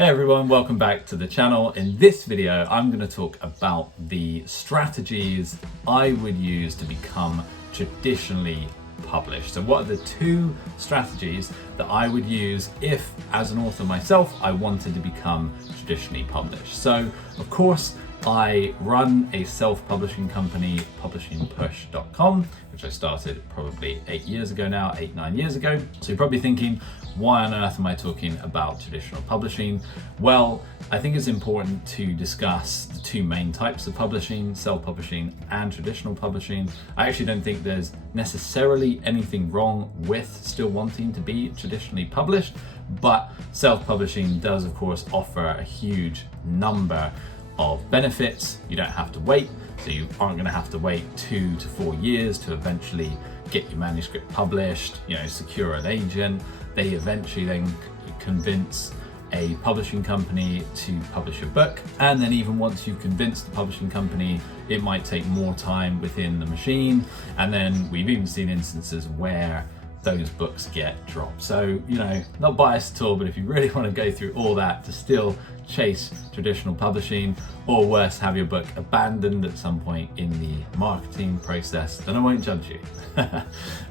Hey everyone, welcome back to the channel. In this video, I'm going to talk about the strategies I would use to become traditionally published. So what are the two strategies that I would use if, as an author myself, I wanted to become traditionally published? So, of course, I run a self-publishing company, publishingpush.com, which I started probably 8 years ago now, 9 years ago. So you're probably thinking, why on earth am I talking about traditional publishing? Well, I think it's important to discuss the two main types of publishing, self-publishing and traditional publishing. I actually don't think there's necessarily anything wrong with still wanting to be traditionally published, but self-publishing does, of course, offer a huge number of benefits. You don't have to wait, so you aren't going to have to wait 2 to 4 years to eventually get your manuscript published, secure an agent. They eventually then convince a publishing company to publish your book, and then even once you've convinced the publishing company, it might take more time within the machine, and then we've even seen instances where those books get dropped. So, not biased at all, but if you really want to go through all that to still chase traditional publishing, or worse, have your book abandoned at some point in the marketing process, then I won't judge you.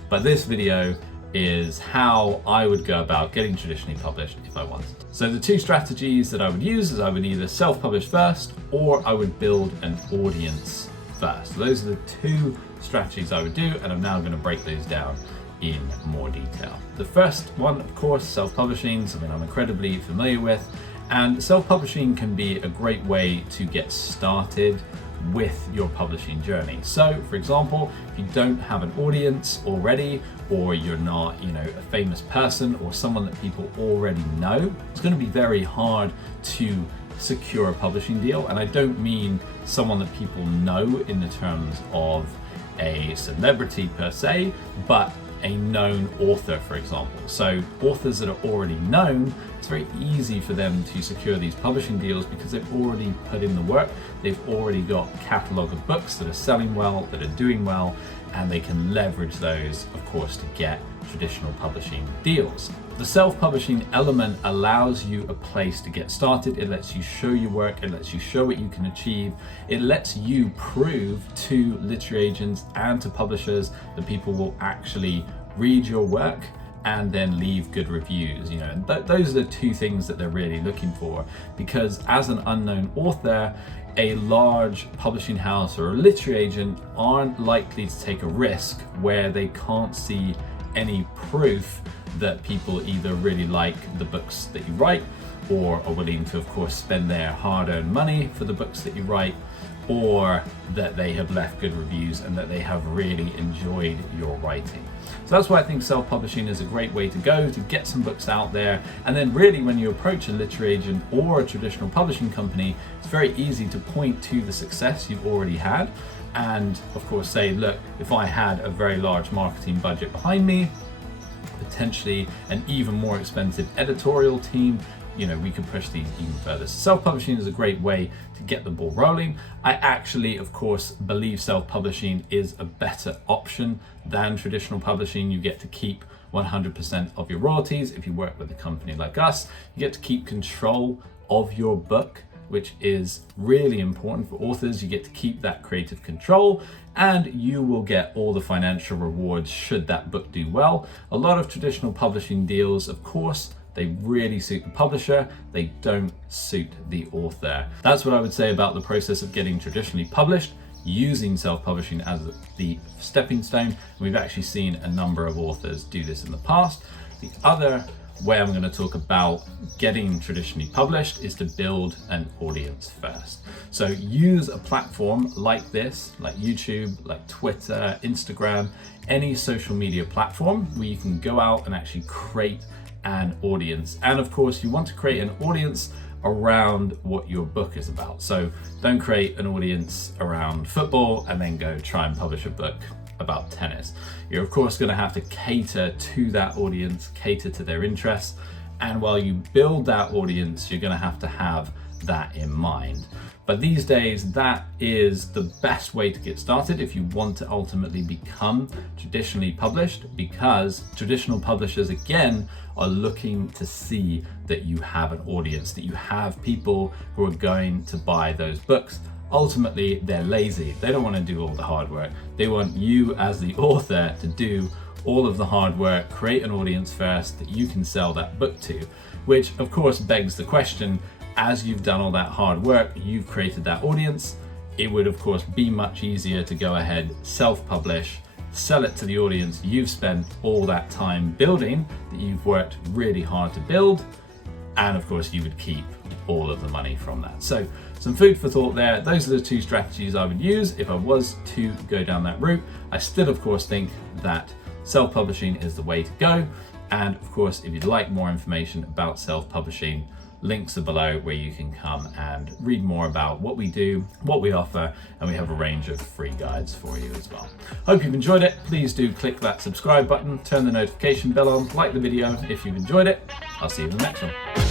But this video is how I would go about getting traditionally published if I wanted. So the two strategies that I would use is I would either self-publish first, or I would build an audience first. So those are the two strategies I would do, and I'm now going to break those down in more detail. The first one, of course, self-publishing, something I'm incredibly familiar with, and self-publishing can be a great way to get started with your publishing journey. So, for example, if you don't have an audience already, or you're not, a famous person or someone that people already know, it's going to be very hard to secure a publishing deal. And I don't mean someone that people know in the terms of a celebrity per se, but a known author, for example. So authors that are already known, it's very easy for them to secure these publishing deals because they've already put in the work. They've already got a catalog of books that are selling well, that are doing well, and they can leverage those, of course, to get traditional publishing deals. The self-publishing element allows you a place to get started. It lets you show your work. It lets you show what you can achieve. It lets you prove to literary agents and to publishers that people will actually read your work and then leave good reviews. And those are the two things that they're really looking for, because as an unknown author, a large publishing house or a literary agent aren't likely to take a risk where they can't see any proof that people either really like the books that you write, or are willing to, of course, spend their hard-earned money for the books that you write, or that they have left good reviews and that they have really enjoyed your writing. So that's why I think self-publishing is a great way to go to get some books out there. And then really, when you approach a literary agent or a traditional publishing company, it's very easy to point to the success you've already had, and of course say, look, if I had a very large marketing budget behind me, potentially an even more expensive editorial team, we could push these even further. So self-publishing is a great way to get the ball rolling. I actually, of course, believe self-publishing is a better option than traditional publishing. You get to keep 100% of your royalties. If you work with a company like us, you get to keep control of your book, which is really important for authors. You get to keep that creative control, and you will get all the financial rewards should that book do well. A lot of traditional publishing deals, of course, they really suit the publisher, they don't suit the author. That's what I would say about the process of getting traditionally published, using self-publishing as the stepping stone. We've actually seen a number of authors do this in the past. The other way I'm going to talk about getting traditionally published is to build an audience first. So use a platform like this, like YouTube, like Twitter, Instagram, any social media platform where you can go out and actually create an audience. And of course, you want to create an audience around what your book is about. So don't create an audience around football and then go try and publish a book about tennis. You're of course going to have to cater to that audience, cater to their interests. And while you build that audience, you're going to have that in mind. But these days, that is the best way to get started if you want to ultimately become traditionally published, because traditional publishers, again, are looking to see that you have an audience, that you have people who are going to buy those books. Ultimately, they're lazy. They don't want to do all the hard work. They want you as the author to do all of the hard work, create an audience first that you can sell that book to, which of course begs the question, as you've done all that hard work, you've created that audience, it would of course be much easier to go ahead, self-publish, sell it to the audience you've spent all that time building, that you've worked really hard to build, and of course you would keep all of the money from that. So some food for thought there. Those are the two strategies I would use if I was to go down that route. I still of course think that self-publishing is the way to go. And of course, if you'd like more information about self-publishing, links are below where you can come and read more about what we do, what we offer, and we have a range of free guides for you as well. Hope you've enjoyed it. Please do click that subscribe button, turn the notification bell on, like the video if you've enjoyed it. I'll see you in the next one.